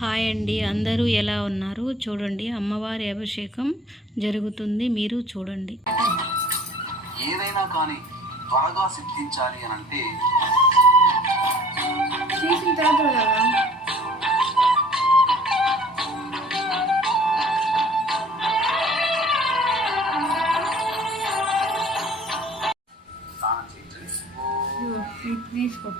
Hi అండి, అందరూ ఎలా ఉన్నారు? చూడండి, అమ్మవారి అభిషేకం జరుగుతుంది, మీరు చూడండి. ఏదైనా కానీ త్వరగా సిద్ధించాలి అని అంటే తీసుకో.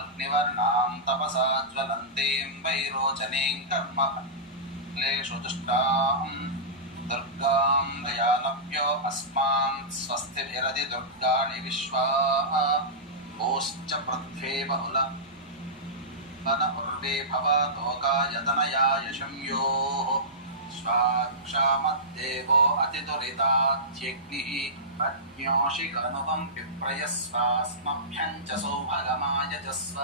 అగ్నివర్ణాం తపసా జ్వలంతీం వైరోచనీం కర్మ ఫలేషు దుష్టాం దుర్గాం దయానవ్యో అస్మాన్ స్వస్తిభిరది దుర్గాణి విశ్వా ఓశ్చ పృథ్వీ బహుళ వన ఉర్వే భవతోకాయతనయాయ శంయోః శ్వాక్షామద్దేవో అతిదురితాత్యగ్నిః అజ్ఞోషికనుపం విప్రయస్వాస్మభ్యం చ సౌభగమాయజస్వ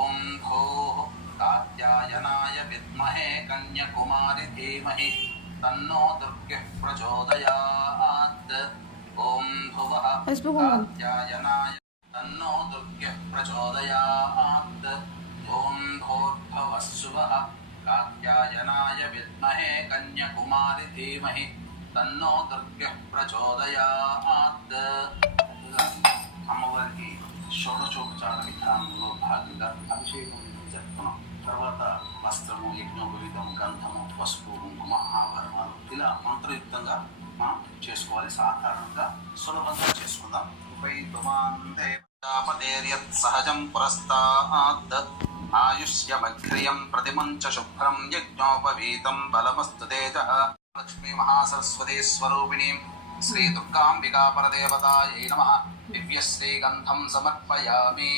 ఓం భూః కాత్యాయనాయ విద్మహే కన్యకుమారి ధీమహి తన్నో దుర్గః ప్రచోదయాత్ ఓం భువః కాత్యాయనాయ తన్నో దుర్గః ప్రచోదయాత్ ఓం భూర్భువః శుభః కాత్యాయనాయ విద్మహే కన్యకుమారి ధీమహి తన్నో దుర్గః ప్రచోదయాత్. అమ్మవారికి షోడశోపచార విధానంలో భాగంగా అభిషేకం జరుపుకున్నాం. తర్వాత వస్త్రము, యజ్ఞోపవీతం, గంధము, పసుపు, కుంకుమ, ఆభరణాలు ఇలా మంత్రయుక్తంగా మనం చేసుకోవాలి. సాధారణంగా సులభంగా చేసుకుందాం. సహజం పురస్తాద్ ఆయుష్యమగ్రియం ప్రతిమంచ శుభ్రం యజ్ఞోపవీతం బలమస్తు తేజః. లక్ష్మీ మహాసరస్వతీ స్వరూపిణీం శ్రీ దుర్గాంబికా పరదేవతాయై నమః. దివ్య శ్రీగంధం సమర్పయామి.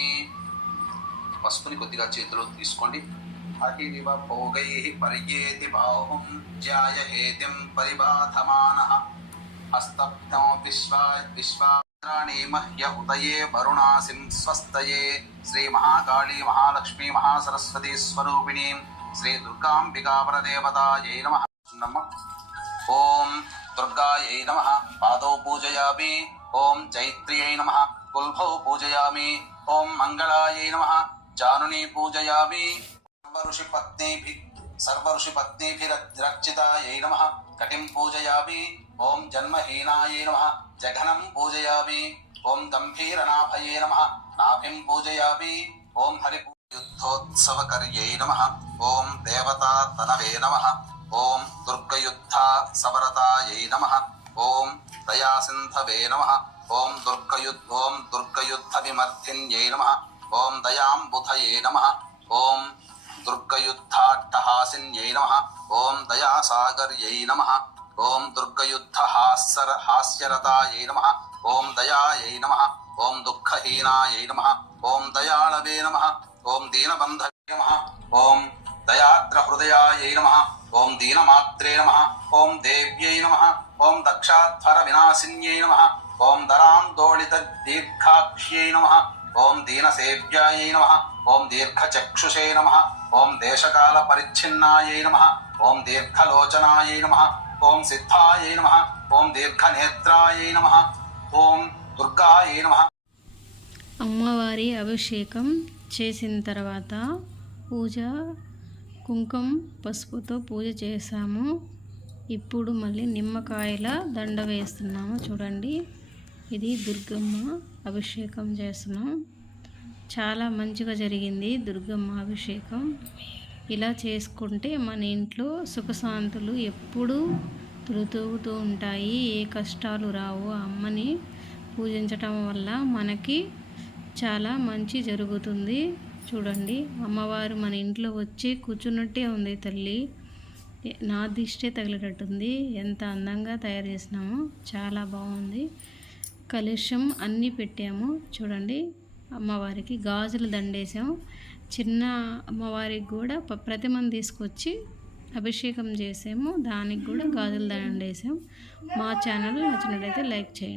పసుపుని కొద్దిగా చేతిలో తీసుకోండి. అహిరివ భోగైః పర్యేతి బాహుం జ్యాయహేతిం పరిబాధమానః. హస్తబ్దో విశ్వాణి మహ్య ఉదయే వరుణాసిం స్వస్తయే. శ్రీ మహాకాళీ మహాలక్ష్మీ మహాసరస్వతీ స్వరూపిణీం శ్రీ దుర్గాంబికా పరదేవతాయై నమః. ఓం దుర్గాయై నమః. పాదౌ పూజయామి. ఓం చైత్ర్యై నమః. కుల్భౌ పూజయామి. ఓం మంగళాయై నమః. జానుని పూజయామి. సర్వఋషిపత్నీభిరర్చితాయై నమః. కటిం పూజయామి. ఓం జన్మహీనాయై నమః. జఘనం పూజయామి. ఓం గంభీరనాభయే నమః. నాభిం పూజయామి. ఓం హరియుద్ధోత్సవకర్యై నమః. ఓం దేవతాతనవే నమః. ఓం దుర్గయుద్ధా సవరతాయై నమః. ఓం దయాసింధవే నమః. ఓం దుర్గయుద్ధ విమర్ధిన్యై నమః. ఓం దయాంబుధయే నమః. ఓం దుర్గయుద్ధాట్టహాసిన్యై నమః. ఓం దయాసాగర్యై నమః. ఓం దుర్గయుద్ధ హాస్యరతాయై నమః. ఓం దయాయై నమః. ఓం దుఃఖహీనాయై నమః. ఓం దయాళవే నమః. ఓం దీనబంధవే నమః. ఓం దయాద్రహృదయాయై నమః. ఓం దీనమాత్రే నమః. ఓం దేవ్యై నమః. ఓం దక్షాధ్వర వినాశిన్యై నమః. ఓం దరాందోళిత దీర్ఘాక్ష్యై నమః. ఓం దీనసేవ్యాయై నమః. ఓం దీర్ఘచక్షుషే నమః. ఓం దేశకాల పరిచ్ఛిన్నాయై నమః. ఓం దీర్ఘలోచనాయై నమః. ఓం సిద్ధాయై నమః. ఓం దీర్ఘనేత్రాయై నమః. ఓం దుర్గాయై నమః. అమ్మవారి అభిషేకం చేసిన తర్వాత పూజ కుంకుమ పసుపుతో పూజ చేసాము. ఇప్పుడు మళ్ళీ నిమ్మకాయల దండ వేస్తున్నాము. చూడండి, ఇది దుర్గమ్మ అభిషేకం చేస్తున్నాం. చాలా మంచిగా జరిగింది దుర్గమ్మ అభిషేకం. ఇలా చేసుకుంటే మన ఇంట్లో సుఖశాంతులు ఎప్పుడూ తొలుతూగుతూ ఉంటాయి. ఏ కష్టాలు రావు. అమ్మని పూజించటం వల్ల మనకి చాలా మంచి జరుగుతుంది. చూడండి, అమ్మవారు మన ఇంట్లో వచ్చి కూర్చున్నట్టే ఉంది. తల్లి నా దిష్టే తగిలేటట్టుంది. ఎంత అందంగా తయారు చేసినామో, చాలా బాగుంది. కలుషం అన్నీ పెట్టాము. చూడండి, అమ్మవారికి గాజులు దండేసాము. చిన్న అమ్మవారికి కూడా ప్రతిమను తీసుకొచ్చి అభిషేకం చేసాము. దానికి కూడా గాజులు దండేసాము. మా ఛానల్ నచ్చినట్లయితే లైక్ చేయండి.